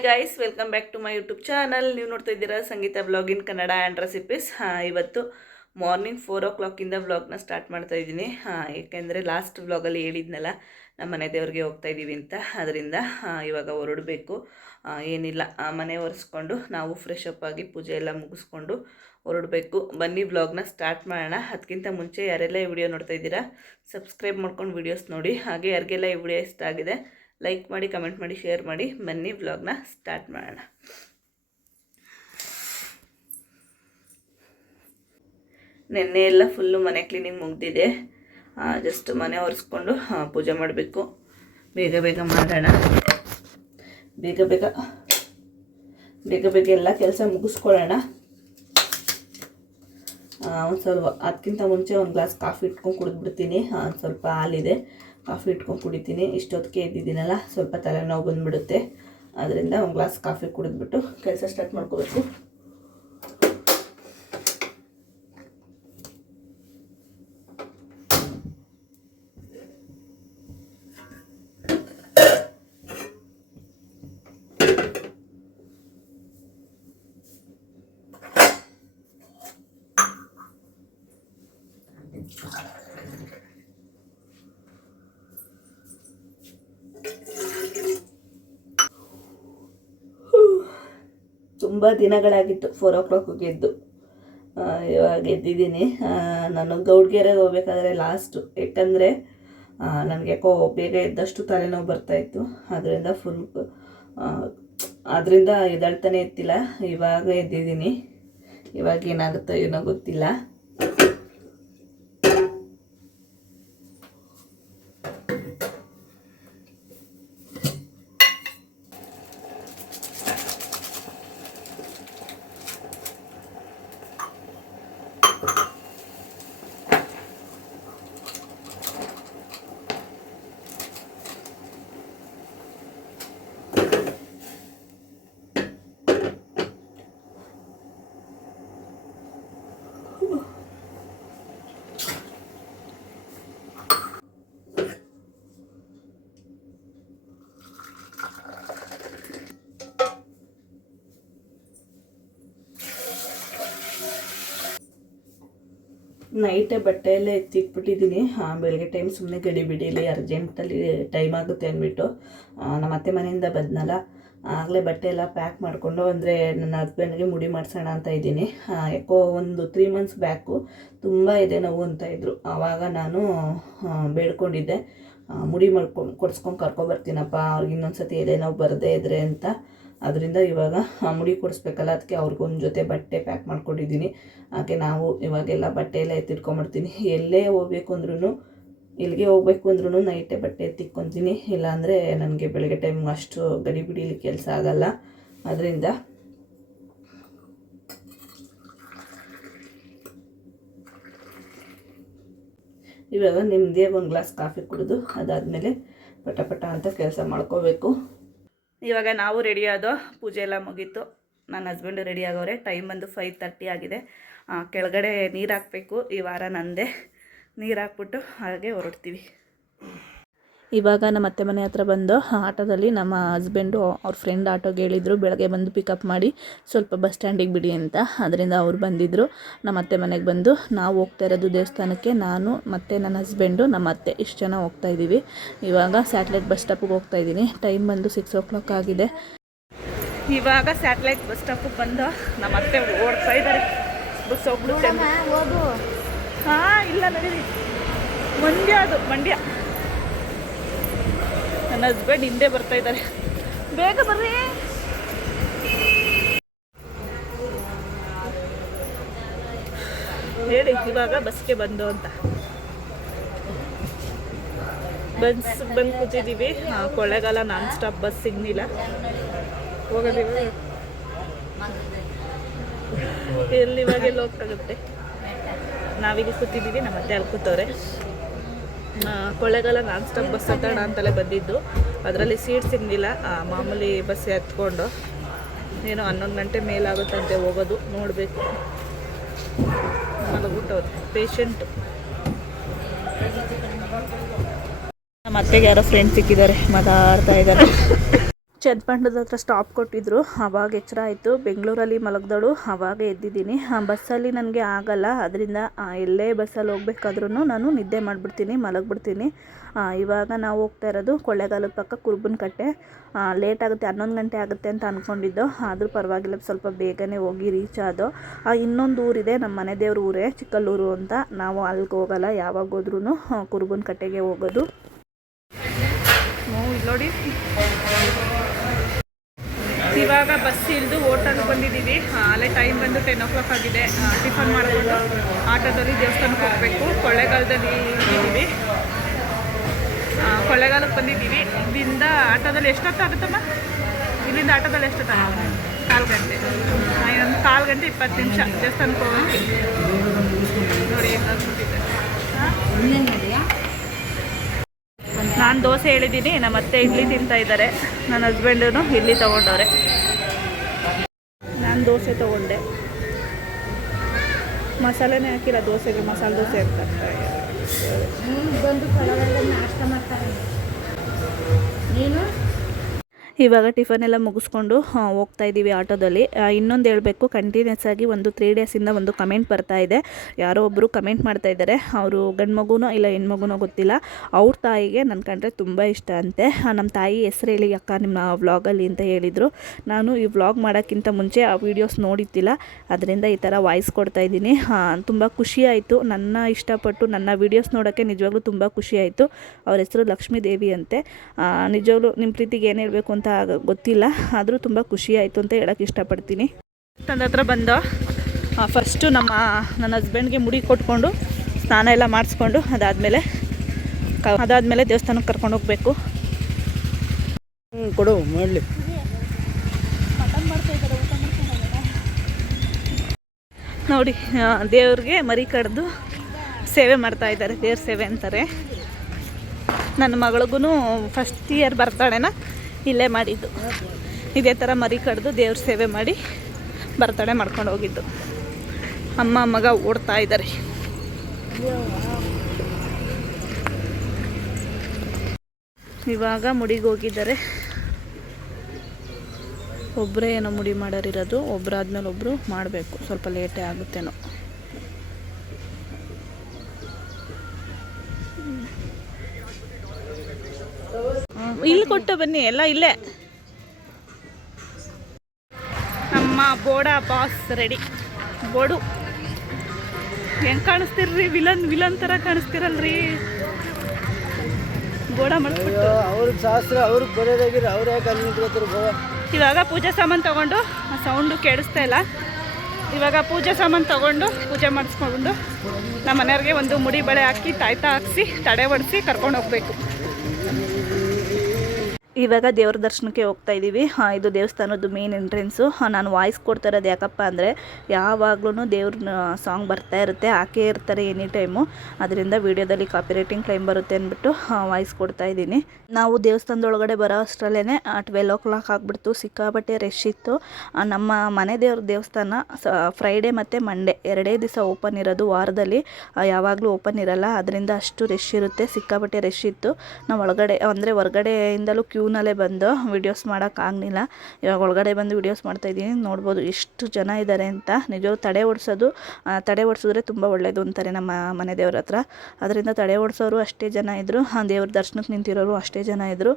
Hi guys, welcome back to my YouTube channel. ನೀವು ನೋಡ್ತಾ ಇದ್ದೀರಾ Sangeetha blog in Kannada and recipes. ಇವತ್ತು ಮಾರ್ನಿಂಗ್ 4 o'clock ವ್ಲಾಗ್ನ ಸ್ಟಾರ್ಟ್ ಮಾಡ್ತಾ ಇದ್ದೀನಿ. ಏಕೆಂದರೆ ಲಾಸ್ಟ್ ವ್ಲಾಗಲ್ಲಿ ಹೇಳಿದ್ನಲ್ಲ ನಮ್ಮ ಮನೆ ದೇವ್ರಿಗೆ ಹೋಗ್ತಾ ಇದ್ದೀವಿ ಅಂತ. ಅದರಿಂದ ಇವಾಗ ಹೊರಡಬೇಕು. ಏನಿಲ್ಲ, ಮನೆ ಒರೆಸ್ಕೊಂಡು ನಾವು ಫ್ರೆಶ್ ಅಪ್ ಆಗಿ ಪೂಜೆ ಎಲ್ಲ ಮುಗಿಸ್ಕೊಂಡು ಹೊರಡಬೇಕು. ಬನ್ನಿ ವ್ಲಾಗ್ನ ಸ್ಟಾರ್ಟ್ ಮಾಡೋಣ. ಅದಕ್ಕಿಂತ ಮುಂಚೆ ಯಾರೆಲ್ಲ ಈ ವಿಡಿಯೋ ನೋಡ್ತಾ ಇದ್ದೀರಾ ಸಬ್ಸ್ಕ್ರೈಬ್ ಮಾಡ್ಕೊಂಡು ವಿಡಿಯೋಸ್ ನೋಡಿ. ಹಾಗೆ ಯಾರಿಗೆಲ್ಲ ಈ ವಿಡಿಯೋ ಇಷ್ಟ ಆಗಿದೆ ಲೈಕ್ ಮಾಡಿ, ಕಮೆಂಟ್ ಮಾಡಿ, ಶೇರ್ ಮಾಡಿ. ಬನ್ನಿ ವ್ಲಾಗ್ನ ಸ್ಟಾರ್ಟ್ ಮಾಡೋಣ. ನೆನ್ನೆ ಎಲ್ಲ ಫುಲ್ಲು ಮನೆ ಕ್ಲೀನಿಂಗ್ ಮುಗ್ದಿದೆ. ಜಸ್ಟ್ ಮನೆ ಒರೆಸ್ಕೊಂಡು ಪೂಜೆ ಮಾಡಬೇಕು. ಬೇಗ ಬೇಗ ಮಾಡೋಣ. ಬೇಗ ಬೇಗ ಎಲ್ಲ ಕೆಲಸ ಮುಗಿಸ್ಕೊಳ್ಳೋಣ. ಒಂದು ಸ್ವಲ್ಪ ಅದಕ್ಕಿಂತ ಮುಂಚೆ ಒಂದು ಗ್ಲಾಸ್ ಕಾಫಿ ಇಟ್ಕೊಂಡು ಕುಡಿದ್ಬಿಡ್ತೀನಿ. ಸ್ವಲ್ಪ ಹಾಲಿದೆ, ಕಾಫಿ ಇಟ್ಕೊಂಡು ಕುಡಿತೀನಿ. ಇಷ್ಟೊತ್ತಿಗೆ ಎದ್ದಿದ್ದೀನಲ್ಲ, ಸ್ವಲ್ಪ ತಲೆನೋವು ಬಂದುಬಿಡುತ್ತೆ. ಅದರಿಂದ ಒಂದು ಗ್ಲಾಸ್ ಕಾಫಿ ಕುಡಿದ್ಬಿಟ್ಟು ಕೆಲಸ ಸ್ಟಾರ್ಟ್ ಮಾಡ್ಕೋಬೇಕು. ತುಂಬ ದಿನಗಳಾಗಿತ್ತು 4 o'clock ಎದ್ದು. ಇವಾಗ ಎದ್ದಿದ್ದೀನಿ. ನಾನು ಗೌಡ್ಗೆರೆಗೆ ಹೋಗ್ಬೇಕಾದ್ರೆ ಲಾಸ್ಟು, ಯಾಕಂದರೆ ನನಗೆ ಯಾಕೋ ಬೇಗ ಎದ್ದಷ್ಟು ತಲೆನೋವು ಬರ್ತಾಯಿತ್ತು. ಅದರಿಂದ ಎದ್ದೇಳ್ತಾನೆ ಇರ್ತಿಲ್ಲ. ಇವಾಗ ಎದ್ದಿದ್ದೀನಿ. ಇವಾಗ ಏನಾಗುತ್ತೋ ಏನೋ ಗೊತ್ತಿಲ್ಲ. ನೈಟೇ ಬಟ್ಟೆ ಎಲ್ಲ ಎತ್ತಿಟ್ಬಿಟ್ಟಿದ್ದೀನಿ. ಬೆಳಗ್ಗೆ ಟೈಮ್ ಸುಮ್ಮನೆ ಗಡಿಬಿಡಿಲಿ ಅರ್ಜೆಂಟಲ್ಲಿ ಟೈಮ್ ಆಗುತ್ತೆ ಅಂದ್ಬಿಟ್ಟು ನಮ್ಮ ಅತ್ತೆ ಮನೆಯಿಂದ ಬಂದನಲ್ಲ, ಆಗಲೇ ಬಟ್ಟೆ ಎಲ್ಲ ಪ್ಯಾಕ್ ಮಾಡಿಕೊಂಡು, ಅಂದರೆ ನನ್ನ ಹಸ್ಬೆಂಡ್ಗೆ ಮುಡಿ ಮಾಡಿಸೋಣ ಅಂತ ಇದ್ದೀನಿ. ಯಾಕೋ ಒಂದು 3 months ಬ್ಯಾಕು ತುಂಬ ಎದೆ ನೋವು ಅಂತ ಇದ್ದರು. ಆವಾಗ ನಾನು ಬೇಡ್ಕೊಂಡಿದ್ದೆ, ಮುಡಿ ಕೊಡಿಸ್ಕೊಂಡು ಕರ್ಕೊಬರ್ತೀನಪ್ಪ, ಅವ್ರಿಗೆ ಇನ್ನೊಂದು ಸತಿ ಎದೆ ನೋವು ಬರದೇ ಇದ್ರೆ ಅಂತ. ಅದರಿಂದ ಇವಾಗ ಮುಡಿ ಕೊಡಿಸ್ಬೇಕಲ್ಲ, ಅದಕ್ಕೆ ಅವ್ರಿಗೊಂದು ಜೊತೆ ಬಟ್ಟೆ ಪ್ಯಾಕ್ ಮಾಡ್ಕೊಂಡಿದ್ದೀನಿ. ಹಾಗೆ ನಾವು ಇವಾಗೆಲ್ಲ ಬಟ್ಟೆ ಎಲ್ಲ ಎತ್ತಿಟ್ಕೊಂಬಿಡ್ತೀನಿ. ಎಲ್ಲೇ ಹೋಗ್ಬೇಕು ಅಂದ್ರೂ, ಎಲ್ಲಿಗೆ ಹೋಗ್ಬೇಕು ಅಂದ್ರೂ ನೈಟೇ ಬಟ್ಟೆ ಎತ್ತಿಕ್ಕೊತೀನಿ. ಇಲ್ಲಾಂದರೆ ನನಗೆ ಬೆಳಗ್ಗೆ ಟೈಮ್ ಅಷ್ಟು ಗಡಿಬಿಡಿಲಿ ಕೆಲಸ ಆಗಲ್ಲ. ಅದರಿಂದ ಇವಾಗ ನಿಮ್ಮದೇ ಒಂದು ಗ್ಲಾಸ್ ಕಾಫಿ ಕುಡಿದು ಅದಾದಮೇಲೆ ಪಟ ಅಂತ ಕೆಲಸ ಮಾಡ್ಕೋಬೇಕು. ಇವಾಗ ನಾವು ರೆಡಿ ಆದೋ, ಪೂಜೆ ಎಲ್ಲ ಮುಗೀತು. ನನ್ನ ಹಸ್ಬೆಂಡು ರೆಡಿ ಆಗೋರೆ. ಟೈಮ್ ಬಂದು 5:30 ಆಗಿದೆ. ಕೆಳಗಡೆ ನೀರು ಹಾಕಬೇಕು. ಈ ವಾರ ನಂದೇ. ನೀರು ಹಾಕ್ಬಿಟ್ಟು ಹಾಗೆ ಹೊರಡ್ತೀವಿ. ಇವಾಗ ನಮ್ಮ ಅತ್ತೆ ಮನೆ ಹತ್ರ ಬಂದು ಆಟೋದಲ್ಲಿ ನಮ್ಮ ಹಸ್ಬೆಂಡು ಅವ್ರ ಫ್ರೆಂಡ್ ಆಟೋಗೆ ಹೇಳಿದರು ಬೆಳಗ್ಗೆ ಬಂದು ಪಿಕಪ್ ಮಾಡಿ ಸ್ವಲ್ಪ ಬಸ್ ಸ್ಟ್ಯಾಂಡಿಗೆ ಬಿಡಿ ಅಂತ. ಅದರಿಂದ ಅವ್ರು ಬಂದಿದ್ದರು. ನಮ್ಮ ಅತ್ತೆ ಮನೆಗೆ ಬಂದು ನಾವು ಹೋಗ್ತಾ ಇರೋದು ದೇವಸ್ಥಾನಕ್ಕೆ. ನಾನು ಮತ್ತು ನನ್ನ ಹಸ್ಬೆಂಡು, ನಮ್ಮ ಅತ್ತೆ ಇಷ್ಟು ಜನ ಹೋಗ್ತಾ ಇದ್ದೀವಿ. ಇವಾಗ ಸ್ಯಾಟಲೈಟ್ ಬಸ್ ಸ್ಟಾಪಿಗೆ ಹೋಗ್ತಾ ಇದ್ದೀನಿ. ಟೈಮ್ ಬಂದು 6 o'clock ಆಗಿದೆ. ಇವಾಗ ಸ್ಯಾಟಲೈಟ್ ಬಸ್ ಸ್ಟಾಪಿಗೆ ಬಂದು ನಮ್ಮ ಅತ್ತೆ ಓಡ್ತಾ ಇದ್ದಾರೆ. ಬಸ್ ಹೋಗ್ಬಿಡುತ್ತೆ. ಇಲ್ಲ ನಡೀರಿ, ಮಂಡ್ಯ. ನನ್ನ ಹಸ್ಬೆಂಡ್ ಹಿಂದೆ ಬರ್ತಾ ಇದ್ದಾರೆ. ಬೇಗ ಬರ್ರಿ. ಹೇಳಿ ಇವಾಗ ಬಸ್ಗೆ ಬಂದು ಅಂತ. ಬಂದು ಕೂತಿದ್ದೀವಿ. ಕೊಳ್ಳೇಗಾಲ ನಾನ್ ಸ್ಟಾಪ್ ಬಸ್ ಸಿಗ್ನಿಲ್ಲ. ಹೋಗೋದಿವ ಇವಾಗೆಲ್ಲ ಹೋಗ್ತಾಗುತ್ತೆ. ನಾವಿಲ್ಲಿ ಕೂತಿದ್ದೀವಿ, ನಮ್ಮ ಅತ್ತೆ ಅಲ್ಲಿ ಕೂತವ್ರೆ. ಕೊಳ್ಳೇಗಾಲ ನಾನ್ ಸ್ಟಾಪ್ ಬಸ್ ಹತ್ತೋಣ ಅಂತಲೇ ಬಂದಿದ್ದು. ಅದರಲ್ಲಿ ಸೀಟ್ ಸಿಗಲಿಲ್ಲ. ಮಾಮೂಲಿ ಬಸ್ ಹತ್ಕೊಂಡು ಏನೋ 11 ಗಂಟೆ ಮೇಲಾಗುತ್ತಂತೆ ಹೋಗೋದು. ನೋಡಬೇಕು. ಮಲಗ್ಬಿಟ್ಟವ್ರೆ ಪೇಷಂಟ್. ನಮ್ಮ ಅತ್ತೆಗೆ ಯಾರೋ ಫ್ರೆಂಡ್ ಸಿಕ್ಕಿದ್ದಾರೆ, ಮಾತಾಡ್ತಾ ಇದ್ದಾರೆ. ಚಂದ್ಪಂಡದ ಹತ್ರ ಸ್ಟಾಪ್ ಕೊಟ್ಟಿದ್ರು, ಆವಾಗ ಎಚ್ಚರ ಆಯಿತು. ಬೆಂಗಳೂರಲ್ಲಿ ಮಲಗ್ದಳು, ಆವಾಗ ಎದ್ದಿದ್ದೀನಿ. ಬಸ್ಸಲ್ಲಿ ನನಗೆ ಆಗಲ್ಲ, ಅದರಿಂದ ಎಲ್ಲೇ ಬಸ್ಸಲ್ಲಿ ಹೋಗ್ಬೇಕಾದ್ರೂ ನಾನು ನಿದ್ದೆ ಮಾಡಿಬಿಡ್ತೀನಿ, ಮಲಗಿಬಿಡ್ತೀನಿ. ಇವಾಗ ನಾವು ಹೋಗ್ತಾ ಇರೋದು ಕೊಳ್ಳೇಗಾಲದ ಪಕ್ಕ ಕುರುಬನಕಟ್ಟೆ. ಲೇಟ್ ಆಗುತ್ತೆ, 11 ಗಂಟೆ ಆಗುತ್ತೆ ಅಂತ ಅಂದ್ಕೊಂಡಿದ್ದು, ಆದರೂ ಪರವಾಗಿಲ್ಲ, ಸ್ವಲ್ಪ ಬೇಗನೆ ಹೋಗಿ ರೀಚ್ ಆದೋ. ಇನ್ನೊಂದು ಊರಿದೆ, ನಮ್ಮ ಮನೆ ದೇವ್ರ ಊರೇ ಚಿಕ್ಕಲ್ಲೂರು ಅಂತ. ನಾವು ಅಲ್ಲಿಗೆ ಹೋಗಲ್ಲ, ಯಾವಾಗ ಹೋದ್ರೂ ಕುರುಬನಕಟ್ಟೆಗೆ ಹೋಗೋದು. ನೋಡಿ, ಇವಾಗ ಬಸ್ ಇಳಿದು ಹೋಟೆಲ್ಗೆ ಬಂದಿದ್ದೀವಿ. ಅಲ್ಲೇ ಟೈಮ್ ಬಂದು 10 o'clock ಆಗಿದೆ. ಟಿಫನ್ ಮಾಡಿಕೊಂಡು ಆಟೋದಲ್ಲಿ ದೇವಸ್ಥಾನಕ್ಕೆ ಹೋಗಬೇಕು. ಕೊಳ್ಳೇಗಾಲದಲ್ಲಿ ಇದ್ದೀವಿ, ಕೊಳ್ಳೇಗಾಲಕ್ಕೆ ಬಂದಿದ್ದೀವಿ. ಇಲ್ಲಿಂದ ಆಟೋದಲ್ಲಿ ಎಷ್ಟೊತ್ತಾಗುತ್ತಮ್ಮ? ಇಲ್ಲಿಂದ ಆಟೋದಲ್ಲಿ ಎಷ್ಟೊತ್ತಾಗುತ್ತೆ? 4 ಗಂಟೆ. ಒಂದು 4 ಗಂಟೆ 20 ನಿಮಿಷ ದೇವಸ್ಥಾನಕ್ಕೆ ಹೋಗೋಕ್ಕೆ. ನೋಡಿ ನಾನು ದೋಸೆ ಹೇಳಿದ್ದೀನಿ, ನಮ್ಮ ಅತ್ತೆ ಇಡ್ಲಿ ತಿಂತಾ ಇದ್ದಾರೆ, ನನ್ನ ಹಸ್ಬೆಂಡೂ ಇಡ್ಲಿ ತೊಗೊಂಡವ್ರೆ. ನಾನು ದೋಸೆ ತೊಗೊಂಡೆ, ಮಸಾಲೆನೇ ಹಾಕಿಲ್ಲ ದೋಸೆಗೆ, ಮಸಾಲೆ ದೋಸೆ ಅಂತ ನಾಷ್ಟ ಮಾಡ್ತಾರೆ. ನೀನು ಇವಾಗ ಟಿಫನ್ ಎಲ್ಲ ಮುಗಿಸ್ಕೊಂಡು ಹೋಗ್ತಾ ಇದ್ದೀವಿ ಆಟೋದಲ್ಲಿ. ಇನ್ನೊಂದು ಹೇಳಬೇಕು, ಕಂಟಿನ್ಯೂಸ್ ಆಗಿ ಒಂದು 3 ಡೇಸಿಂದ ಒಂದು ಕಮೆಂಟ್ ಬರ್ತಾ ಇದೆ. ಯಾರೋ ಒಬ್ಬರು ಕಮೆಂಟ್ ಮಾಡ್ತಾ ಇದ್ದಾರೆ, ಅವರು ಗಂಡು ಮಗುನೋ ಇಲ್ಲ ಹೆಣ್ಮಗುನೋ ಗೊತ್ತಿಲ್ಲ, ಅವ್ರ ತಾಯಿಗೆ ನನ್ನ ಕಂಡ್ರೆ ತುಂಬ ಇಷ್ಟ ಅಂತೆ. ನಮ್ಮ ತಾಯಿ ಹೆಸ್ರು ಹೇಳಿ ಅಕ್ಕ ನಿಮ್ಮ ವ್ಲಾಗಲ್ಲಿ ಅಂತ ಹೇಳಿದರು. ನಾನು ಈ ವ್ಲಾಗ್ ಮಾಡೋಕ್ಕಿಂತ ಮುಂಚೆ ಆ ವೀಡಿಯೋಸ್ ನೋಡಿದ್ದಿಲ್ಲ, ಅದರಿಂದ ಈ ಥರ ವಾಯ್ಸ್ ಕೊಡ್ತಾ ಇದ್ದೀನಿ. ತುಂಬ ಖುಷಿಯಾಯಿತು, ನನ್ನ ಇಷ್ಟಪಟ್ಟು ನನ್ನ ವೀಡಿಯೋಸ್ ನೋಡೋಕ್ಕೆ ನಿಜವಾಗ್ಲೂ ತುಂಬ ಖುಷಿಯಾಯಿತು. ಅವ್ರ ಹೆಸರು ಲಕ್ಷ್ಮೀ ದೇವಿ ಅಂತೆ. ನಿಜವಾಗ್ಲೂ ನಿಮ್ಮ ಪ್ರೀತಿಗೆ ಏನು ಹೇಳಬೇಕು ಅಂತ ಗೊತ್ತಿಲ್ಲ, ಆದರೂ ತುಂಬ ಖುಷಿ ಆಯಿತು ಅಂತ ಹೇಳೋಕ್ಕೆ ಇಷ್ಟಪಡ್ತೀನಿ. ತಂದ ಹತ್ರ ಬಂದು ಫಸ್ಟು ನನ್ನ ಹಸ್ಬೆಂಡ್ಗೆ ಮುಡಿ ಕೊಟ್ಕೊಂಡು ಸ್ನಾನ ಎಲ್ಲ ಮಾಡಿಸ್ಕೊಂಡು ಅದಾದಮೇಲೆ ದೇವಸ್ಥಾನಕ್ಕೆ ಕರ್ಕೊಂಡು ಹೋಗಬೇಕು. ಕೊಡು ಮಾಡಲಿ. ನೋಡಿ, ದೇವ್ರಿಗೆ ಮರಿ ಕಡ್ದು ಸೇವೆ ಮಾಡ್ತಾಯಿದ್ದಾರೆ, ದೇವ್ರ ಸೇವೆ ಅಂತಾರೆ. ನನ್ನ ಮಗಳಿಗೂ ಫಸ್ಟ್ ಇಯರ್ ಬರ್ತಾಳೆನ ಇಲ್ಲೇ ಮಾಡಿದ್ದು, ಇದೇ ಥರ ಮರಿ ಕಡ್ದು ದೇವ್ರ ಸೇವೆ ಮಾಡಿ ಬರ್ತಡೇ ಮಾಡ್ಕೊಂಡು ಹೋಗಿದ್ದು. ಅಮ್ಮ ಮಗ ಓಡ್ತಾ ಇದ್ದಾರೆ. ಇವಾಗ ಮುಡಿಗೆ ಹೋಗಿದ್ದಾರೆ. ಒಬ್ಬರೇ ಏನೋ ಮುಡಿ ಮಾಡೋರಿರೋದು, ಒಬ್ಬರಾದ್ಮೇಲೆ ಒಬ್ಬರು ಮಾಡಬೇಕು, ಸ್ವಲ್ಪ ಲೇಟೇ ಆಗುತ್ತೇನೋ. ಇಲ್ಲಿ ಕೊಟ್ಟು ಬನ್ನಿ, ಎಲ್ಲ ಇಲ್ಲೇ. ನಮ್ಮ ಬೋಡ ಬಾಸ್ ರೆಡಿ. ಬೋಡು ಹೆಂಗೆ ಕಾಣಿಸ್ತಿರ್ರಿ? ವಿಲನ್ ಥರ ಕಾಣಿಸ್ತಿರಲ್ರಿ. ಬೋಡ ಮಾಡಿಸ್ಬಿಟ್ಟು ಅವ್ರಿಗೆ ಶಾಸ್ತ್ರ ಅವ್ರಿಗೆ ಬರೋದಾಗಿರ ಅವ್ರು ಯಾಕೆ ಅಲ್ಲಿ ನಿಂತ್ಕೋತಾರೆ. ಇವಾಗ ಪೂಜೆ ಸಾಮಾನು ತೊಗೊಂಡು, ಸೌಂಡು ಕೇಳಿಸ್ತಾ ಇಲ್ಲ. ಇವಾಗ ಪೂಜೆ ಸಾಮಾನು ತೊಗೊಂಡು ಪೂಜೆ ಮಾಡಿಸ್ಕೊಂಡು ನಮ್ಮ ಮನೆಯವ್ರಿಗೆ ಒಂದು ಮುಡಿ ಬಳೆ ಹಾಕಿ ತಾಯ್ತಾ ಹಾಕ್ಸಿ ತಡೆ ಹೊಡಿಸಿ ಕರ್ಕೊಂಡು ಹೋಗ್ಬೇಕು. ಇವಾಗ ದೇವ್ರ ದರ್ಶನಕ್ಕೆ ಹೋಗ್ತಾ ಇದ್ದೀವಿ. ಇದು ದೇವಸ್ಥಾನದ್ದು ಮೇನ್ ಎಂಟ್ರೆನ್ಸು. ನಾನು ವಾಯ್ಸ್ ಕೊಡ್ತಾ ಇರೋದು ಯಾಕಪ್ಪ ಅಂದರೆ, ಯಾವಾಗ್ಲೂ ದೇವ್ರ ಸಾಂಗ್ ಬರ್ತಾ ಇರುತ್ತೆ, ಹಾಕೇ ಇರ್ತಾರೆ ಎನಿ ಟೈಮು. ಅದರಿಂದ ವೀಡಿಯೋದಲ್ಲಿ ಕಾಪಿರೈಟಿಂಗ್ ಕ್ಲೈಮ್ ಬರುತ್ತೆ ಅಂದ್ಬಿಟ್ಟು ವಾಯ್ಸ್ ಕೊಡ್ತಾ ಇದ್ದೀನಿ. ನಾವು ದೇವಸ್ಥಾನದೊಳಗಡೆ ಬರೋ ಅಷ್ಟರಲ್ಲೇ 12 o'clock ಆಗಿಬಿಡ್ತು. ಸಿಕ್ಕಾಬಟ್ಟೆ ರಶ್ ಇತ್ತು. ನಮ್ಮ ಮನೆ ದೇವ್ರ ದೇವಸ್ಥಾನ ಫ್ರೈಡೇ ಮತ್ತು ಮಂಡೇ 2 ದಿವಸ ಓಪನ್ ಇರೋದು, ವಾರದಲ್ಲಿ ಯಾವಾಗಲೂ ಓಪನ್ ಇರಲ್ಲ. ಅದರಿಂದ ಅಷ್ಟು ರಶ್ ಇರುತ್ತೆ, ಸಿಕ್ಕಾಬಟ್ಟೆ ರಶ್ ಇತ್ತು. ನಾವು ಒಳಗಡೆ ಅಂದರೆ ಹೊರಗಡೆಯಿಂದಲೂ ಕ್ಯೂನಲ್ಲೇ ಬಂದು ವೀಡಿಯೋಸ್ ಮಾಡೋಕ್ಕಾಗಲಿಲ್ಲ. ಇವಾಗ ಒಳಗಡೆ ಬಂದು ವೀಡಿಯೋಸ್ ಮಾಡ್ತಾಯಿದ್ದೀನಿ. ನೋಡ್ಬೋದು ಎಷ್ಟು ಜನ ಇದ್ದಾರೆ ಅಂತ. ನಿಜವಾಗ್ಲೂ ತಡೆ ಓಡಿಸಿದ್ರೆ ತುಂಬ ಒಳ್ಳೆಯದು ಅಂತಾರೆ ನಮ್ಮ ಮನೆ ದೇವ್ರ ಹತ್ರ. ಅದರಿಂದ ತಡೆ ಓಡಿಸೋರು ಅಷ್ಟೇ ಜನ ಇದ್ದರು, ದೇವ್ರ ದರ್ಶನಕ್ಕೆ ನಿಂತಿರೋರು ಅಷ್ಟೇ ಜನ ಇದ್ದರು.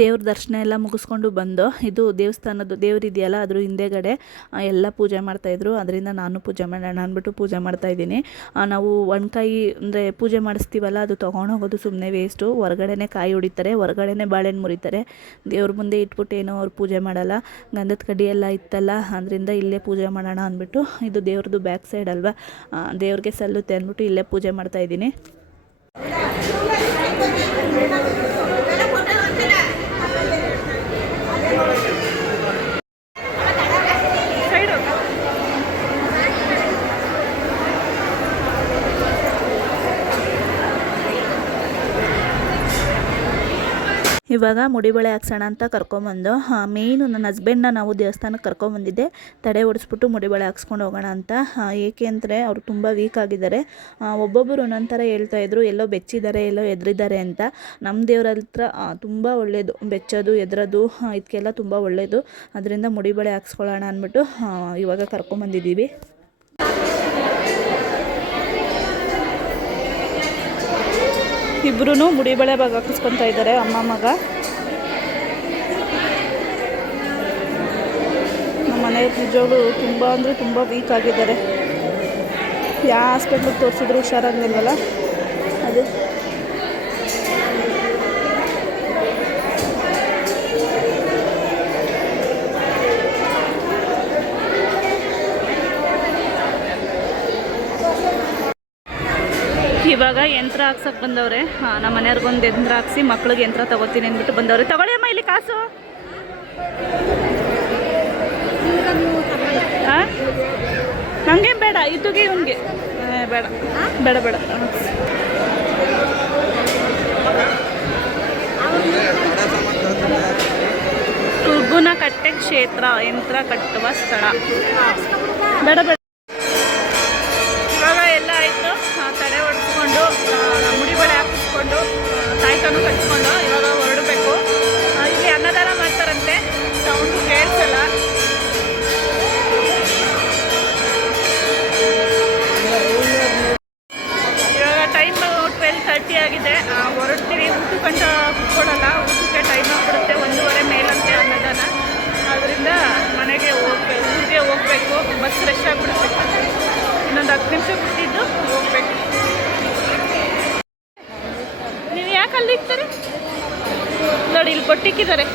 ದೇವ್ರ ದರ್ಶನ ಎಲ್ಲ ಮುಗಿಸ್ಕೊಂಡು ಬಂದು, ಇದು ದೇವಸ್ಥಾನದ್ದು ದೇವ್ರಿದೆಯಲ್ಲ ಅದ್ರ ಹಿಂದೆಗಡೆ ಎಲ್ಲ ಪೂಜೆ ಮಾಡ್ತಾಯಿದ್ರು. ಅದರಿಂದ ನಾನು ಪೂಜೆ ಮಾಡೋಣ ಅಂದ್ಬಿಟ್ಟು ಪೂಜೆ ಮಾಡ್ತಾಯಿದ್ದೀನಿ. ನಾವು ಒಣಕಾಯಿ ಅಂದರೆ ಪೂಜೆ ಮಾಡಿಸ್ತೀವಲ್ಲ, ಅದು ತೊಗೊಂಡೋಗೋದು ಸುಮ್ಮನೆ ವೇಸ್ಟು. ಹೊರಗಡೆನೇ ಕಾಯಿ ಹೊಡಿತಾರೆ, ಹೊರಗಡೆನೇ ಬಾಳೆಹಣ್ಣು ಮುರಿತಾರೆ. ದೇವ್ರ ಮುಂದೆ ಇಟ್ಬಿಟ್ಟು ಏನೋ ಅವ್ರು ಪೂಜೆ ಮಾಡಲ್ಲ. ಗಂಧದ ಕಡ್ಡಿ ಎಲ್ಲ ಇತ್ತಲ್ಲ, ಅದರಿಂದ ಇಲ್ಲೇ ಪೂಜೆ ಮಾಡೋಣ ಅಂದ್ಬಿಟ್ಟು, ಇದು ದೇವ್ರದ್ದು ಬ್ಯಾಕ್ ಸೈಡ್ ಅಲ್ವಾ, ದೇವ್ರಿಗೆ ಸಲ್ಲುತ್ತೆ ಅಂದ್ಬಿಟ್ಟು ಇಲ್ಲೇ ಪೂಜೆ ಮಾಡ್ತಾಯಿದ್ದೀನಿ. ಇವಾಗ ಮುಡಿಬಳೆ ಹಾಕ್ಸೋಣ ಅಂತ ಕರ್ಕೊಂಬಂದು ಮೇಯ್ನು ನನ್ನ ಹಸ್ಬೆಂಡ್ನ ನಾವು ದೇವಸ್ಥಾನಕ್ಕೆ ಕರ್ಕೊಂಬಂದಿದ್ದೆ, ತಡೆ ಓಡಿಸ್ಬಿಟ್ಟು ಮುಡಿಬಳೆ ಹಾಕ್ಸ್ಕೊಂಡು ಹೋಗೋಣ ಅಂತ. ಏಕೆ ಅಂದರೆ ಅವರು ತುಂಬ ವೀಕ್ ಆಗಿದ್ದಾರೆ. ಒಬ್ಬೊಬ್ಬರು ಒಂದೊಂಥರ ಹೇಳ್ತಾಯಿದ್ರು, ಎಲ್ಲೋ ಬೆಚ್ಚಿದ್ದಾರೆ, ಎಲ್ಲೋ ಎದ್ರಿದ್ದಾರೆ ಅಂತ. ನಮ್ಮ ದೇವ್ರ ಹತ್ರ ತುಂಬ ಒಳ್ಳೆಯದು, ಬೆಚ್ಚೋದು ಎದ್ರೋದು ಇದಕ್ಕೆಲ್ಲ ತುಂಬ ಒಳ್ಳೆಯದು. ಅದರಿಂದ ಮುಡಿಬಳೆ ಹಾಕ್ಸ್ಕೊಳ್ಳೋಣ ಅಂದ್ಬಿಟ್ಟು ಇವಾಗ ಕರ್ಕೊಂಬಂದಿದ್ದೀವಿ. ಇಬ್ಬರೂ ಮುಡಿಬಳೆ ಬಾಗ ಹಾಕಿಸ್ಕೊತಾ ಇದ್ದಾರೆ, ಅಮ್ಮ ಮಗ. ನಮ್ಮ ಮನೆ ನಿಜವಾಗ್ಲೂ ತುಂಬ ಅಂದರೆ ತುಂಬ ವೀಕ್ ಆಗಿದ್ದಾರೆ. ಯಾವ ಹಾಸ್ಪಿಟ್ಲಿಗೆ ತೋರಿಸಿದ್ರು ಹುಷಾರಾಗಿಲ್ವಲ್ಲ ಅದು. ಇವಾಗ ಯಂತ್ರ ಹಾಕ್ಸಕ್ಕೆ ಬಂದವ್ರೆ. ನಮ್ಮ ಮನೆಯವ್ರಿಗೊಂದು ಯಂತ್ರ ಹಾಕ್ಸಿ ಮಕ್ಳಿಗೆ ಯಂತ್ರ ತಗೋತೀನಿ ಅಂದ್ಬಿಟ್ಟು ಬಂದವ್ರೆ. ತಗೊಳ್ಳಿ ಅಮ್ಮ ಇಲ್ಲಿ ಕಾಸು. ಹಾಂ ನನಗೇನು ಬೇಡ, ಇದುಗೆ ಇವನಿಗೆ ಬೇಡ ಬೇಡ ಬೇಡ. ಕುರ್ಗುನಕಟ್ಟೆ ಕ್ಷೇತ್ರ ಯಂತ್ರ ಕಟ್ಟುವ ಸ್ಥಳ. ಬೇಡ ಬೇಡ. ಇವಾಗ ಎಲ್ಲ ಆಯಿತು, ತಡೆ ಹೊಡೆಸ್ಕೊಂಡು ಮುಡಿಬಳೆ ಹಾಕಿಸ್ಕೊಂಡು ತಾಯ್ತಾನು ಕಟ್ಕೊಂಡು ಇವಾಗ ಹೊರಡಬೇಕು. ಇಲ್ಲಿ ಅನ್ನದಾನ ಮಾಡ್ತಾರಂತೆ, ಸೌಂಡು ಕೇಳಿಸಲ್ಲ. ಇವಾಗ ಟೈಮ್ 12:30 ಆಗಿದೆ. ಹೊರಡ್ತೀವಿ. ಊಟಕ್ಕಂತ ಕುತ್ಕೊಡಲ್ಲ, ಊಟಕ್ಕೆ ಟೈಮ್ ಆಗ್ಬಿಡುತ್ತೆ, 1:15 ಮೇಲಂತೆ ಅನ್ನದಾನ. ಅದರಿಂದ ಮನೆಗೆ ಹೋಗ್ಬೇಕು, ಊರಿಗೆ ಹೋಗ್ಬೇಕು. ಬಸ್ ಫ್ರೆಶ್ ಆಗಿಬಿಡ್ಬೇಕು, ಇನ್ನೊಂದು 10 ನಿಮಿಷ ಬಿಟ್ಟಿದ್ದು ಹೋಗ್ಬೇಕು. ನೀವು ಯಾಕೆ ಅಲ್ಲಿ ಇರ್ತಾರೆ ನೋಡಿ, ಇಲ್ಲಿ ಕೊಟ್ಟಿಕ್ಕಿದ್ದಾರೆ.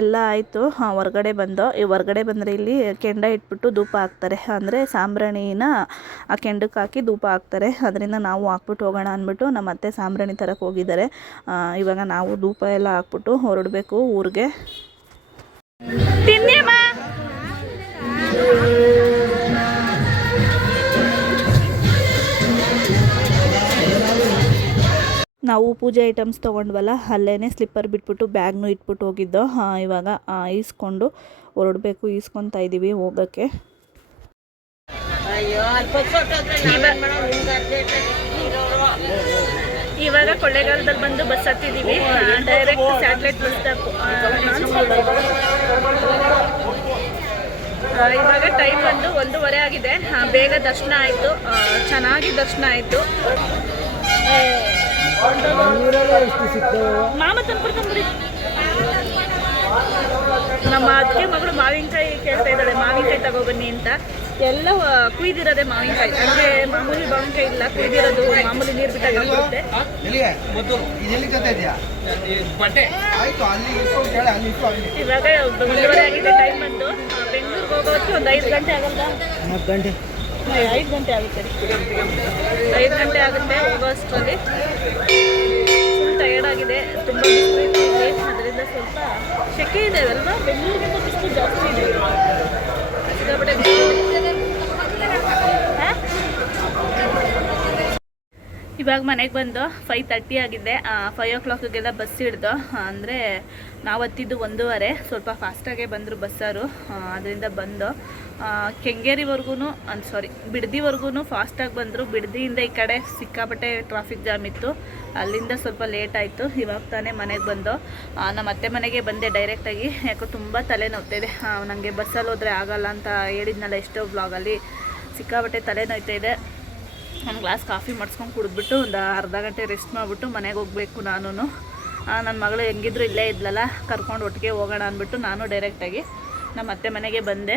ಎಲ್ಲ ಆಯಿತು. ಹೊರಗಡೆ ಬಂದೋ. ಈ ಹೊರಗಡೆ ಬಂದರೆ ಇಲ್ಲಿ ಕೆಂಡ ಇಟ್ಬಿಟ್ಟು ಧೂಪ ಹಾಕ್ತಾರೆ, ಅಂದರೆ ಸಾಂಬ್ರಾಣಿನ ಆ ಕೆಂಡಕ್ಕೆ ಹಾಕಿ ಧೂಪ ಹಾಕ್ತಾರೆ. ಅದರಿಂದ ನಾವು ಹಾಕ್ಬಿಟ್ಟು ಹೋಗೋಣ ಅಂದ್ಬಿಟ್ಟು ನಮ್ಮ ಅತ್ತೆ ಸಾಂಬ್ರಾಣಿ ತರಕ್ಕೆ ಹೋಗಿದ್ದಾರೆ. ಇವಾಗ ನಾವು ಧೂಪ ಎಲ್ಲ ಹಾಕ್ಬಿಟ್ಟು ಹೊರಡಬೇಕು ಊರಿಗೆ. ನಾವು ಪೂಜೆ ಐಟಮ್ಸ್ ತೊಗೊಂಡ್ವಲ್ಲ, ಅಲ್ಲೇ ಸ್ಲಿಪ್ಪರ್ ಬಿಟ್ಬಿಟ್ಟು ಬ್ಯಾಗ್ನು ಇಟ್ಬಿಟ್ಟು ಹೋಗಿದ್ದೋ. ಇವಾಗ ಈಸ್ಕೊಂಡು ಹೊರಡಬೇಕು, ಈಸ್ಕೊತಾ ಇದ್ದೀವಿ ಹೋಗೋಕ್ಕೆ. ಇವಾಗ ಕೊಳ್ಳೇಗಾಲದಲ್ಲಿ ಬಂದು ಬಸ್ ಹತ್ತಿದ್ದೀವಿ. Direct satellite bus stop. ಇವಾಗ ಟೈಮ್ ಬಂದು 1:15 ಆಗಿದೆ. ಬೇಗ ದರ್ಶನ ಆಯಿತು, ಚೆನ್ನಾಗಿ ದರ್ಶನ ಆಯಿತು. ಮಾಮ ತಂದ್ಬಿಡಿ. ನಮ್ಮ ಅತ್ತಿಗೆ ಮಗಳು ಮಾವಿನಕಾಯಿ ಕೇಳ್ತಾ ಇದ್ದಾಳೆ, ಮಾವಿನಕಾಯಿ ತಗೊಬನ್ನಿ ಅಂತ. ಎಲ್ಲ ಕುಯ್ದಿರೋದೆ ಮಾವಿನಕಾಯಿ, ಅಂದರೆ ಮಾಮೂಲಿ ಮಾವಿನಕಾಯಿ ಇಲ್ಲ, ಕುಯ್ದಿರೋದು. ಮಾಮೂಲಿ ನೀರು ಬಿಟ್ಟಾಗುತ್ತೆ. ಇವಾಗ 1:15 ಆಗಿದೆ. ಟೈಮ್ ಬಂದು ಬೆಂಗಳೂರಿಗೆ ಹೋಗೋಕ್ಕೆ ಒಂದು 5 ಗಂಟೆ ಆಗಲ್ಲ, 5 ಗಂಟೆ ಆಗುತ್ತೆ. 5 ಗಂಟೆ ಆಗುತ್ತೆ ಹೋಗೋ ಅಷ್ಟರಲ್ಲಿ. ಫುಲ್ ಟಯರ್ಡ್ ಆಗಿದೆ, ತುಂಬ ಬಿಸಿಲು ಇದೆ, ಅದರಿಂದ ಸ್ವಲ್ಪ ಸೆಕೆ ಇದೆ ಅಲ್ವಾ. ಬೆಂಗಳೂರಿಗಿಂತ ಬಿಸಿಲು ಜಾಸ್ತಿ ಇದೆ. ಸಿಕ್ಕಾಪಟ್ಟೆ ಇವಾಗ ಮನೆಗೆ ಬಂದು 5:30 ಆಗಿದೆ. 5 o'clockಗೆಲ್ಲ ಬಸ್ ಹಿಡ್ದು, ಅಂದರೆ ನಾವು ಹತ್ತಿದ್ದು 1:15. ಸ್ವಲ್ಪ ಫಾಸ್ಟಾಗೆ ಬಂದರು ಬಸ್ಸರು. ಅದರಿಂದ ಬಂದು ಕೆಂಗೇರಿವರೆಗೂ ಬಿಡದಿವರೆಗೂ ಫಾಸ್ಟಾಗಿ ಬಂದರು. ಬಿಡದಿಯಿಂದ ಈ ಕಡೆ ಸಿಕ್ಕಾಪಟ್ಟೆ ಟ್ರಾಫಿಕ್ ಜಾಮ್ ಇತ್ತು, ಅಲ್ಲಿಂದ ಸ್ವಲ್ಪ ಲೇಟ್ ಆಯಿತು. ಇವಾಗ ತಾನೇ ಮನೆಗೆ ಬಂದು ನಮ್ಮ ಅತ್ತೆ ಮನೆಗೆ ಬಂದೆ ಡೈರೆಕ್ಟಾಗಿ. ಯಾಕೋ ತುಂಬ ತಲೆನೋವ್ತಾಯಿದೆ ನನಗೆ. ಬಸ್ಸಲ್ಲಿ ಹೋದರೆ ಆಗಲ್ಲ ಅಂತ ಹೇಳಿದ್ನಲ್ಲ ಎಷ್ಟೋ ಬ್ಲಾಗಲ್ಲಿ. ಸಿಕ್ಕಾಪಟ್ಟೆ ತಲೆನೋಯ್ತಾಯಿದೆ. ಒಂದು ಗ್ಲಾಸ್ ಕಾಫಿ ಮಾಡಿಸ್ಕೊಂಡು ಕುಡಿದ್ಬಿಟ್ಟು ಒಂದು ಅರ್ಧ ಗಂಟೆ ರೆಸ್ಟ್ ಮಾಡಿಬಿಟ್ಟು ಮನೆಗೆ ಹೋಗಬೇಕು ನಾನು. ನನ್ನ ಮಗಳು ಹೆಂಗಿದ್ರು ಇಲ್ಲೇ ಇದ್ಲಲ್ಲ, ಕರ್ಕೊಂಡು ಒಟ್ಟಿಗೆ ಹೋಗೋಣ ಅಂದ್ಬಿಟ್ಟು ನಾನು ಡೈರೆಕ್ಟಾಗಿ ನಮ್ಮ ಅತ್ತೆ ಮನೆಗೆ ಬಂದೆ.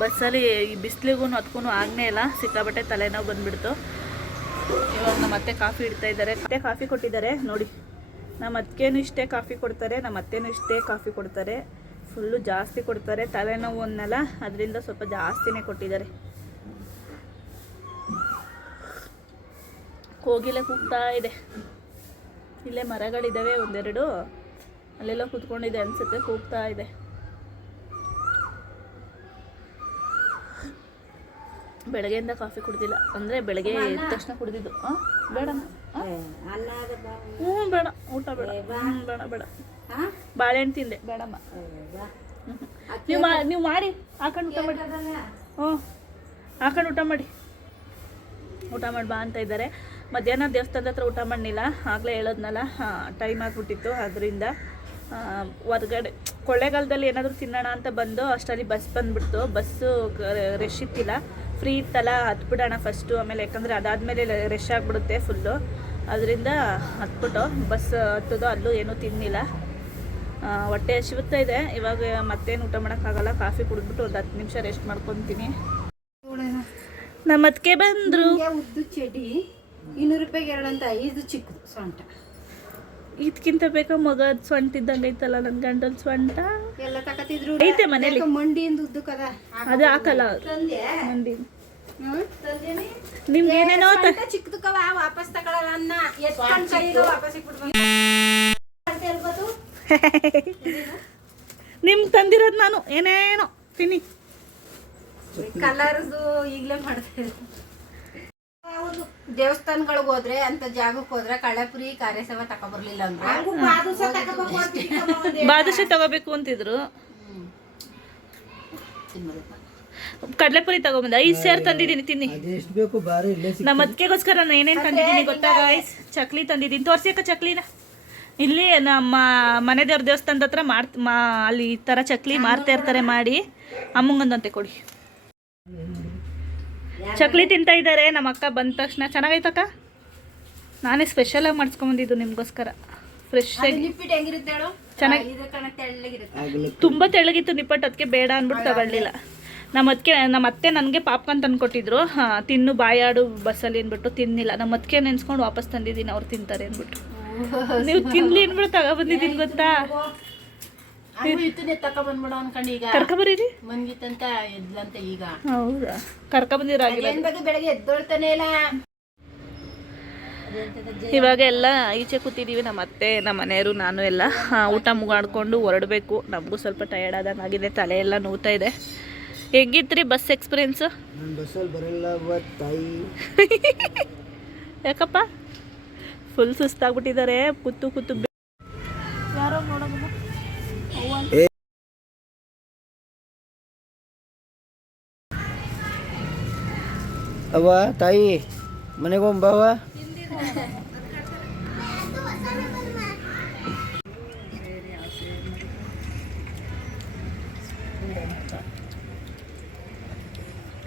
ಬಸ್ಸಲ್ಲಿ ಈ ಬಿಸಿಲಿಗೂ ಅದಕ್ಕೂ ಆಗನೇ ಇಲ್ಲ, ಸಿಕ್ಕಾಬಟ್ಟೆ ತಲೆನೋವು ಬಂದುಬಿಡ್ತು. ಇವಾಗ ನಮ್ಮ ಅತ್ತೆ ಕಾಫಿ ಇಡ್ತಾ ಇದ್ದಾರೆ. ಅತ್ತೆ ಕಾಫಿ ಕೊಟ್ಟಿದ್ದಾರೆ ನೋಡಿ. ನಮ್ಮ ಅತ್ತಿಗೆನೂ ಇಷ್ಟೇ ಕಾಫಿ ಕೊಡ್ತಾರೆ, ನಮ್ಮ ಅತ್ತೆನೂ ಇಷ್ಟೇ ಕಾಫಿ ಕೊಡ್ತಾರೆ. ಫುಲ್ಲು ಜಾಸ್ತಿ ಕೊಡ್ತಾರೆ, ತಲೆನೋವು ಅನ್ನಲ್ಲ, ಅದರಿಂದ ಸ್ವಲ್ಪ ಜಾಸ್ತಿನೇ ಕೊಟ್ಟಿದ್ದಾರೆ. ಕೋಗಿಲೆ ಕೂಗ್ತಾ ಇದೆ. ಇಲ್ಲೇ ಮರಗಳಿದ್ದಾವೆ ಒಂದೆರಡು, ಅಲ್ಲೆಲ್ಲ ಕೂತ್ಕೊಂಡಿದೆ ಅನಿಸುತ್ತೆ, ಕೂಗ್ತಾ ಇದೆ. ಬೆಳಗ್ಗೆಯಿಂದ ಕಾಫಿ ಕುಡ್ದಿಲ್ಲ, ಅಂದರೆ ಬೆಳಗ್ಗೆ ಎದ್ದ ತಕ್ಷಣ ಕುಡಿದಿದ್ದು. ಬೇಡಮ್ಮ, ಹ್ಞೂ ಬೇಡ, ಊಟ ಬೇಡ, ಬೇಡ ಬೇಡ, ಬಾಳೆಹಣ್ಣು ತಿಂದೆ, ಬೇಡಮ್ಮ. ನೀವು ಮಾಡಿ ಹಾಕೊಂಡು ಊಟ ಮಾಡಿ. ಹ್ಞೂ ಹಾಕೊಂಡು ಊಟ ಮಾಡಿ ಬಾ ಅಂತ ಇದ್ದಾರೆ. ಮಧ್ಯಾಹ್ನ ದೇವಸ್ಥಾನದ ಹತ್ರ ಊಟ ಮಾಡಲಿಲ್ಲ, ಆಗಲೇ ಹೇಳೋದ್ನಲ್ಲ, ಟೈಮ್ ಆಗಿಬಿಟ್ಟಿತ್ತು. ಅದರಿಂದ ಹೊರ್ಗಡೆ ಕೊಳ್ಳೇಗಾಲದಲ್ಲಿ ಏನಾದರೂ ತಿನ್ನೋಣ ಅಂತ ಬಂದು ಅಷ್ಟರಲ್ಲಿ ಬಸ್ ಬಂದುಬಿಡ್ತು. ಬಸ್ಸು ರಶ್ ಇತ್ತಿಲ್ಲ, ಫ್ರೀ ಇತ್ತಲ್ಲ, ಹತ್ಬಿಡೋಣ ಫಸ್ಟು, ಆಮೇಲೆ ಯಾಕಂದರೆ ಅದಾದಮೇಲೆ ರಶ್ ಆಗಿಬಿಡುತ್ತೆ ಫುಲ್ಲು. ಅದರಿಂದ ಹತ್ಬಿಟ್ಟು ಬಸ್ ಹತ್ತೋದು, ಅಲ್ಲೂ ಏನೂ ತಿನ್ನಿಲ್ಲ. ಹೊಟ್ಟೆ ಹಸಿವುತ್ತಾ ಇದೆ. ಇವಾಗ ಮತ್ತೇನು ಊಟ ಮಾಡೋಕ್ಕಾಗಲ್ಲ, ಕಾಫಿ ಕುಡಿದ್ಬಿಟ್ಟು ಒಂದು 10 ನಿಮಿಷ ರೆಸ್ಟ್ ಮಾಡ್ಕೊತೀನಿ. ನಮ್ಮ ಅದಕ್ಕೆ ಬಂದರು. ಉದ್ದು ಚಡಿ 200 ರೂಪಾಯಿಗೆ 2 ಅಂತ, ಇದು ಚಿಕ್ಕದು ಸೊಂಟ. ಇದಕ್ಕಿಂತ ಬೇಕಾ ಮಗ ಸೊಂಟ ಇದ್ದಂಗೆ ಐತಲ್ಲ ನನ್ನ ಗಂಡಲ್ ಸೊಂಟ ಎಲ್ಲ ತಕತಿದ್ರು ಐತೆ ಮನೇಲಿ. ಮಂಡಿಯಿಂದ ಉದ್ದಕ್ಕದ ಅದು ಹಾಕಲ್ಲ ಮಂಡಿ. ನಿಮ್ಗೆ ಏನೇನೋ ಚಿಕ್ಕದಕ್ಕವ ವಾಪಸ್ ತಗೊಳಲ್ಲ ಅನ್ನ ಎತ್ಕೊಂಡ್ ಕೈಗೆ ವಾಪಸ್ ಇಟ್ಬಿಡ್ಬೇಕು. ನಿಮ್ಗೆ ತಂದಿರೋದು ನಾನು ಏನೇನೋ ತಿನ್ನಿ. ಕಲರ್ದು ಈಗಲೇ ಮಾಡ್ತಾ ದೇವಸ್ಥಾನಗಳಿಗೆ ಹೋದ್ರೆ ಅಂತ ಜಾಗಕ್ಕೆ ಹೋದ್ರೆ ಕಳ್ಳಪುರಿ ಕಾರ್ಯಸೇವ ತಗೊಬರ್ಲಿಲ್ಲ ಅಂದ್ರೆ ಬಾದುಷಾ ತಗೋಬೇಕು ಅಂತಿದ್ರು. ಕಡಲೆಪುರಿ ತಗೊಂಬಂದ 5 ಸೇರ್ ತಂದಿದ್ದೀನಿ, ತಿನ್ನಿ. ನಮ್ಮ ಅತ್ತಿಗೆಗೋಸ್ಕರ ನಾನು ಏನೇನು ತಂದಿದ್ದೀನಿ ಗೊತ್ತಾ ಗಾಯ್ಸ್? ಚಕ್ಲಿ ತಂದಿದ್ದೀನಿ, ತೋರ್ಸಿ ಅಕ್ಕ ಚಕ್ಲಿನ. ಇಲ್ಲಿ ನಮ್ಮ ಮನೆ ದೇವ್ರ ದೇವಸ್ಥಾನದ ಹತ್ರ ಅಲ್ಲಿ ಈ ಥರ ಚಕ್ಲಿ ಮಾರ್ತಾ ಇರ್ತಾರೆ, ಮಾಡಿ ಅಮ್ಮಂಗಂದಂತೆ ಕೊಡಿ. ಚಕ್ಲಿ ತಿಂತಾ ಇದ್ದಾರೆ ನಮ್ಮ ಅಕ್ಕ ಬಂದ ತಕ್ಷಣ. ಚೆನ್ನಾಗೈತಕ್ಕ, ನಾನೇ ಸ್ಪೆಷಲಾಗಿ ಮಾಡಿಸ್ಕೊಂಬಂದಿದ್ದು ನಿಮಗೋಸ್ಕರ, ಫ್ರೆಶ್ ಆಗಿ. ಚೆನ್ನಾಗಿ ತುಂಬ ತೆಳ್ಳಗಿತ್ತು ನಿಪ್ಪಟ್ಟು, ಅದಕ್ಕೆ ಬೇಡ ಅಂದ್ಬಿಟ್ಟು ತಗೊಳ್ಳಿಲ್ಲ. ನಮ್ಮ ಅತ್ತೆ ನನಗೆ ಪಾಪ್ಕಾರ್ನ್ ತಂದು ಕೊಟ್ಟಿದ್ರು, ತಿನ್ನು ಬಾಯಾಡು ಬಸ್ಸಲ್ಲಿ ಅಂದ್ಬಿಟ್ಟು ತಿನ್ನಿಲ್ಲ. ನಮ್ಮ ಅತ್ತಿಗೆ ನೆನ್ಸ್ಕೊಂಡು ವಾಪಸ್ ತಂದಿದ್ದೀನಿ, ಅವ್ರು ತಿಂತಾರೆ ಅಂದ್ಬಿಟ್ಟು. ನೀವು ತಿನ್ಲಿ ಅಂದ್ಬಿಟ್ಟು ತಗೊಬಂದಿದ್ದೀನಿ ಗೊತ್ತಾ? ತಕೊಬಂದ್ಬಿಡ ಅನ್ಕೊಂಡು ಈಗ ಕರ್ಕೊಬರೀರಿ ಮನ್ಗಿತ್ತಂತ ಎದ್ಲಂತ ಈಗ. ಹೌದಾ? ಕರ್ಕೊಬಂದಿರಾಗಿಲ್ಲ, ಬೆಳಗ್ಗೆ ಎದ್ದೋಳ್ತಾನೆ ಇಲ್ಲ. ಇವಾಗ ಎಲ್ಲ ಈಚೆ ಕೂತಿದ್ದೀವಿ, ನಮ್ಮ ಅತ್ತೆ, ನಮ್ಮ ಮನೆಯವರು, ನಾನು ಎಲ್ಲ ಊಟ ಮುಗಾಡ್ಕೊಂಡು ಹೊರಡಬೇಕು. ನಮಗೂ ಸ್ವಲ್ಪ ಟಯರ್ಡ್ ಆದಂಗೆ ಆಗಿದೆ, ತಲೆ ಎಲ್ಲ ನೋವ್ತಾ ಇದೆ. ಹೇಗಿತ್ರಿ ಬಸ್ ಎಕ್ಸ್ಪೀರಿಯನ್ಸು? ಯಾಕಪ್ಪ ಫುಲ್ ಸುಸ್ತಾಗ್ಬಿಟ್ಟಿದ್ದಾರೆ, ಕೂತು ಯಾರೋ ನೋಡೋದು. ಅವ್ವ ತಾಯಿ ಮನೆಗೆ ಹೋಗ್ಬಾವ.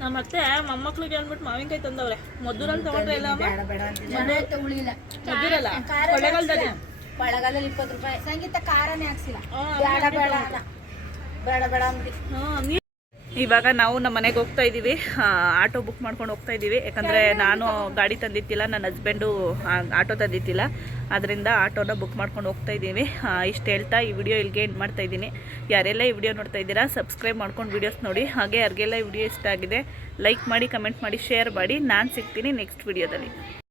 ನಮ್ಮ ಅತ್ತೆ ಮೊಮ್ಮಕ್ಳಿಗೆ ಅಂದ್ಬಿಟ್ಟು ಮಾವಿನಕಾಯಿ ತಂದವ್ರೆ. ಮದ್ದೂರಲ್ಲಿ ತಗೊಂಡ್ರೆ ಎಲ್ಲ ಉಳಿಲ್ಲ ಮದ್ದೂರಲ್ಲ, ಕೊಳ್ಳೇಗಾಲದಲ್ಲಿ. ಕೊಳ್ಳೇಗಾಲದಲ್ಲಿ 20 ರೂಪಾಯಿ. ಸಂಗೀತ ಖಾರನೇ ಹಾಕ್ಸಿಲ್ಲ, ಬೇಡ ಅಂದ್ರಿ. ಇವಾಗ ನಾವು ನಮ್ಮ ಮನೆಗೆ ಹೋಗ್ತಾ ಇದ್ದೀವಿ. ಆಟೋ ಬುಕ್ ಮಾಡ್ಕೊಂಡು ಹೋಗ್ತಾ ಇದ್ದೀವಿ, ಯಾಕಂದರೆ ನಾನು ಗಾಡಿ ತಂದಿತ್ತಿಲ್ಲ, ನನ್ನ ಹಸ್ಬೆಂಡು ಆಟೋ ತಂದಿತ್ತಿಲ್ಲ. ಅದರಿಂದ ಆಟೋನ ಬುಕ್ ಮಾಡ್ಕೊಂಡು ಹೋಗ್ತಾ ಇದ್ದೀವಿ. ಇಷ್ಟು ಹೇಳ್ತಾ ಈ ವಿಡಿಯೋ ಇಲ್ಲಿಗೆ ಎಂಡ್ ಮಾಡ್ತಾ ಇದ್ದೀನಿ. ಯಾರೆಲ್ಲ ಈ ವಿಡಿಯೋ ನೋಡ್ತಾ ಇದ್ದೀರಾ ಸಬ್ಸ್ಕ್ರೈಬ್ ಮಾಡ್ಕೊಂಡು ವಿಡಿಯೋಸ್ ನೋಡಿ. ಹಾಗೆ ಯಾರಿಗೆಲ್ಲ ಈ ವಿಡಿಯೋ ಇಷ್ಟ ಆಗಿದೆ ಲೈಕ್ ಮಾಡಿ, ಕಮೆಂಟ್ ಮಾಡಿ, ಶೇರ್ ಮಾಡಿ. ನಾನು ಸಿಗ್ತೀನಿ ನೆಕ್ಸ್ಟ್ ವಿಡಿಯೋದಲ್ಲಿ.